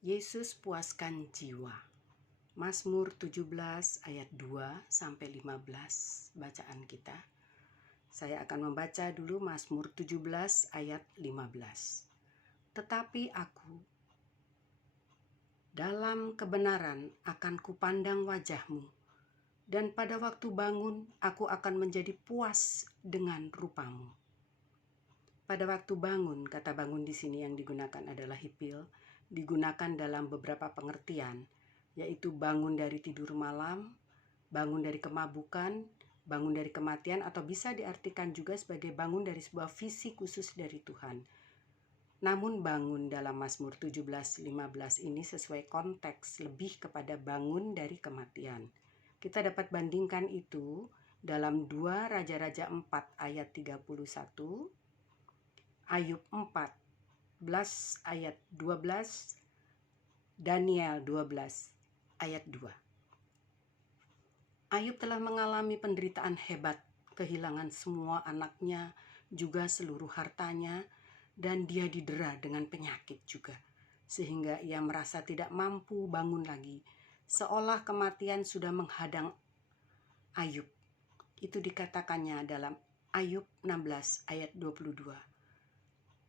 Yesus puaskan jiwa. Mazmur 17 ayat 2 sampai 15 bacaan kita. Saya akan membaca dulu Mazmur 17 ayat 15. Tetapi aku dalam kebenaran akan kupandang wajahmu, dan pada waktu bangun aku akan menjadi puas dengan rupamu. Pada waktu bangun, kata bangun di sini yang digunakan adalah hipil, digunakan dalam beberapa pengertian, yaitu bangun dari tidur malam, bangun dari kemabukan, bangun dari kematian, atau bisa diartikan juga sebagai bangun dari sebuah visi khusus dari Tuhan. Namun bangun dalam Mazmur 17:15 ini sesuai konteks lebih kepada bangun dari kematian. Kita dapat bandingkan itu dalam 2 Raja-Raja 4 ayat 31, Ayub 14 ayat 12, Daniel 12 ayat 2. Ayub telah mengalami penderitaan hebat, kehilangan semua anaknya, juga seluruh hartanya, dan dia didera dengan penyakit juga, sehingga ia merasa tidak mampu bangun lagi, seolah kematian sudah menghadang Ayub. Itu dikatakannya dalam Ayub 16 ayat 22.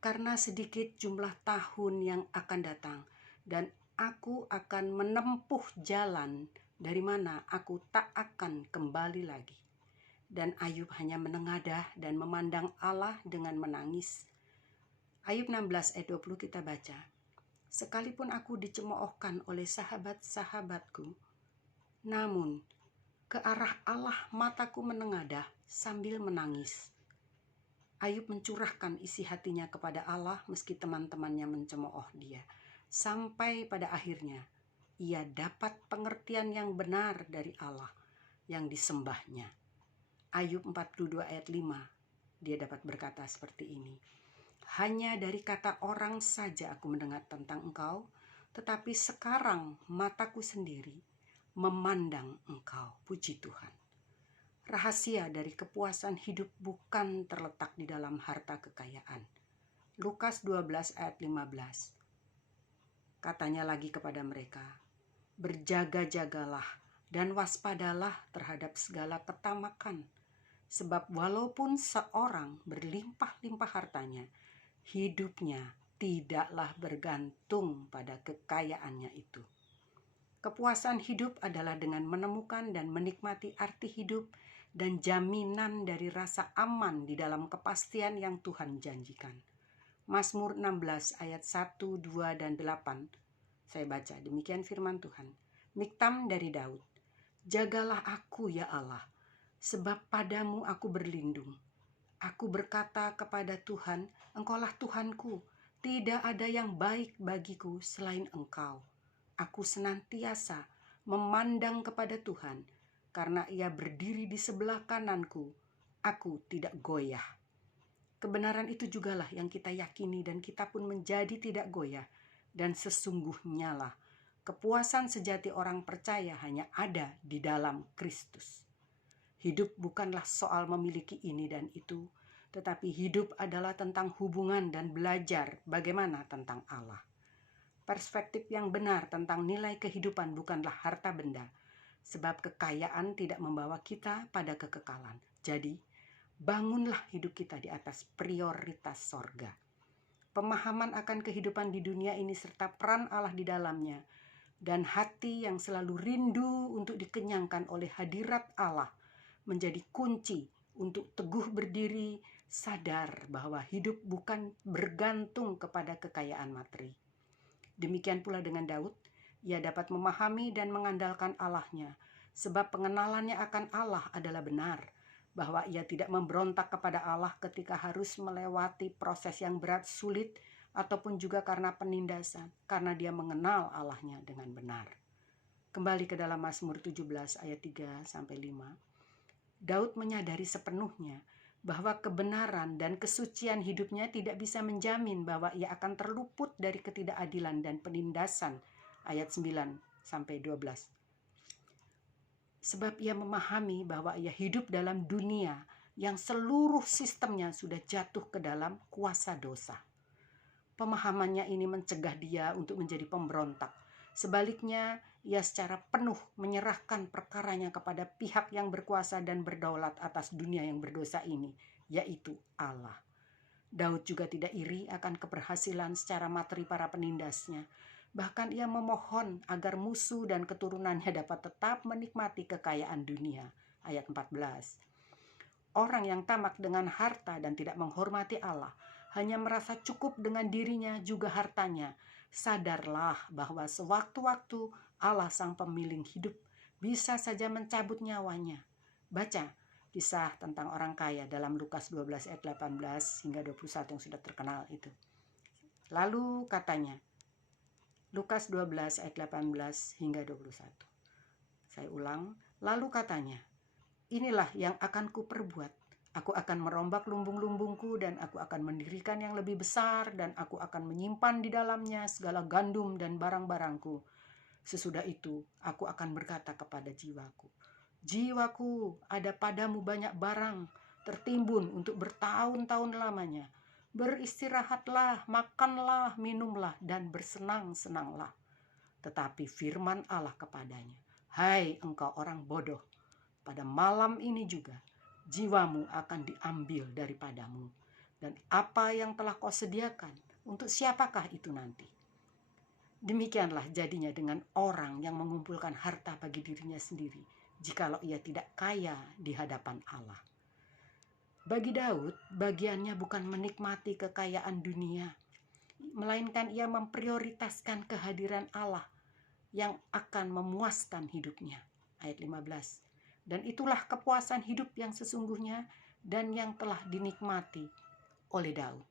Karena sedikit jumlah tahun yang akan datang, dan aku akan menempuh jalan dari mana aku tak akan kembali lagi. Dan Ayub hanya menengadah dan memandang Allah dengan menangis. Ayub 16 ayat 20 kita baca, sekalipun aku dicemoohkan oleh sahabat-sahabatku, namun ke arah Allah mataku menengadah sambil menangis. Ayub mencurahkan isi hatinya kepada Allah meski teman-temannya mencemooh dia. Sampai pada akhirnya ia dapat pengertian yang benar dari Allah yang disembahnya. Ayub 42 ayat 5, dia dapat berkata seperti ini. Hanya dari kata orang saja aku mendengar tentang engkau, tetapi sekarang mataku sendiri memandang engkau. Puji Tuhan. Rahasia dari kepuasan hidup bukan terletak di dalam harta kekayaan. Lukas 12 ayat 15. Katanya lagi kepada mereka, berjaga-jagalah dan waspadalah terhadap segala ketamakan. Sebab walaupun seorang berlimpah-limpah hartanya, hidupnya tidaklah bergantung pada kekayaannya itu. Kepuasan hidup adalah dengan menemukan dan menikmati arti hidup dan jaminan dari rasa aman di dalam kepastian yang Tuhan janjikan. Mazmur 16 ayat 1, 2, dan 8. Saya baca, demikian firman Tuhan. Miktam dari Daud. Jagalah aku ya Allah, sebab padamu aku berlindung. Aku berkata kepada Tuhan, Engkaulah Tuhanku, tidak ada yang baik bagiku selain Engkau. Aku senantiasa memandang kepada Tuhan, karena ia berdiri di sebelah kananku, aku tidak goyah. Kebenaran itu jugalah yang kita yakini dan kita pun menjadi tidak goyah. Dan sesungguhnya lah, kepuasan sejati orang percaya hanya ada di dalam Kristus. Hidup bukanlah soal memiliki ini dan itu, tetapi hidup adalah tentang hubungan dan belajar bagaimana tentang Allah. Perspektif yang benar tentang nilai kehidupan bukanlah harta benda, sebab kekayaan tidak membawa kita pada kekekalan. Jadi, bangunlah hidup kita di atas prioritas sorga. Pemahaman akan kehidupan di dunia ini serta peran Allah di dalamnya, dan hati yang selalu rindu untuk dikenyangkan oleh hadirat Allah menjadi kunci untuk teguh berdiri, sadar bahwa hidup bukan bergantung kepada kekayaan materi. Demikian pula dengan Daud, ia dapat memahami dan mengandalkan Allahnya, sebab pengenalannya akan Allah adalah benar, bahwa ia tidak memberontak kepada Allah ketika harus melewati proses yang berat, sulit, ataupun juga karena penindasan, karena dia mengenal Allahnya dengan benar. Kembali ke dalam Mazmur 17 ayat 3 sampai 5. Daud menyadari sepenuhnya bahwa kebenaran dan kesucian hidupnya tidak bisa menjamin bahwa ia akan terluput dari ketidakadilan dan penindasan. Ayat 9 sampai 12. Sebab ia memahami bahwa ia hidup dalam dunia yang seluruh sistemnya sudah jatuh ke dalam kuasa dosa. pemahamannya ini mencegah dia untuk menjadi pemberontak. Sebaliknya, ia secara penuh menyerahkan perkaranya kepada pihak yang berkuasa dan berdaulat atas dunia yang berdosa ini, yaitu Allah. Daud juga tidak iri akan keberhasilan secara materi para penindasnya. Bahkan ia memohon agar musuh dan keturunannya dapat tetap menikmati kekayaan dunia. Ayat 14. Orang yang tamak dengan harta dan tidak menghormati Allah, hanya merasa cukup dengan dirinya juga hartanya. Sadarlah bahwa sewaktu-waktu Allah sang pemilik hidup bisa saja mencabut nyawanya. Baca kisah tentang orang kaya dalam Lukas 12 ayat 18 hingga 21 yang sudah terkenal itu. Lalu katanya, Lukas 12 ayat 18 hingga 21. Saya ulang, lalu katanya, inilah yang akan kuperbuat. Aku akan merombak lumbung-lumbungku dan aku akan mendirikan yang lebih besar dan aku akan menyimpan di dalamnya segala gandum dan barang-barangku. Sesudah itu, aku akan berkata kepada jiwaku, jiwaku, ada padamu banyak barang tertimbun untuk bertahun-tahun lamanya. Beristirahatlah, makanlah, minumlah, dan bersenang-senanglah. Tetapi firman Allah kepadanya, hai engkau orang bodoh, pada malam ini juga jiwamu akan diambil daripadamu. Dan apa yang telah kau sediakan, untuk siapakah itu nanti? Demikianlah jadinya dengan orang yang mengumpulkan harta bagi dirinya sendiri, jikalau ia tidak kaya di hadapan Allah. Bagi Daud, bagiannya bukan menikmati kekayaan dunia, melainkan ia memprioritaskan kehadiran Allah yang akan memuaskan hidupnya. Ayat 15. Dan itulah kepuasan hidup yang sesungguhnya dan yang telah dinikmati oleh Daud.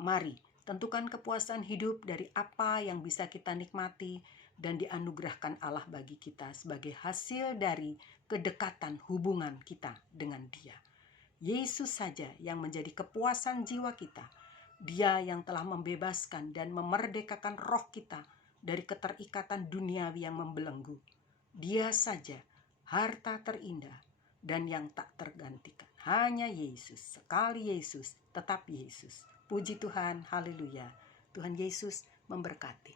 Mari tentukan kepuasan hidup dari apa yang bisa kita nikmati dan dianugerahkan Allah bagi kita sebagai hasil dari kedekatan hubungan kita dengan Dia. Yesus saja yang menjadi kepuasan jiwa kita. Dia yang telah membebaskan dan memerdekakan roh kita dari keterikatan duniawi yang membelenggu. Dia saja harta terindah dan yang tak tergantikan. Hanya Yesus, sekali Yesus, tetap Yesus. Puji Tuhan, haleluya. Tuhan Yesus memberkati.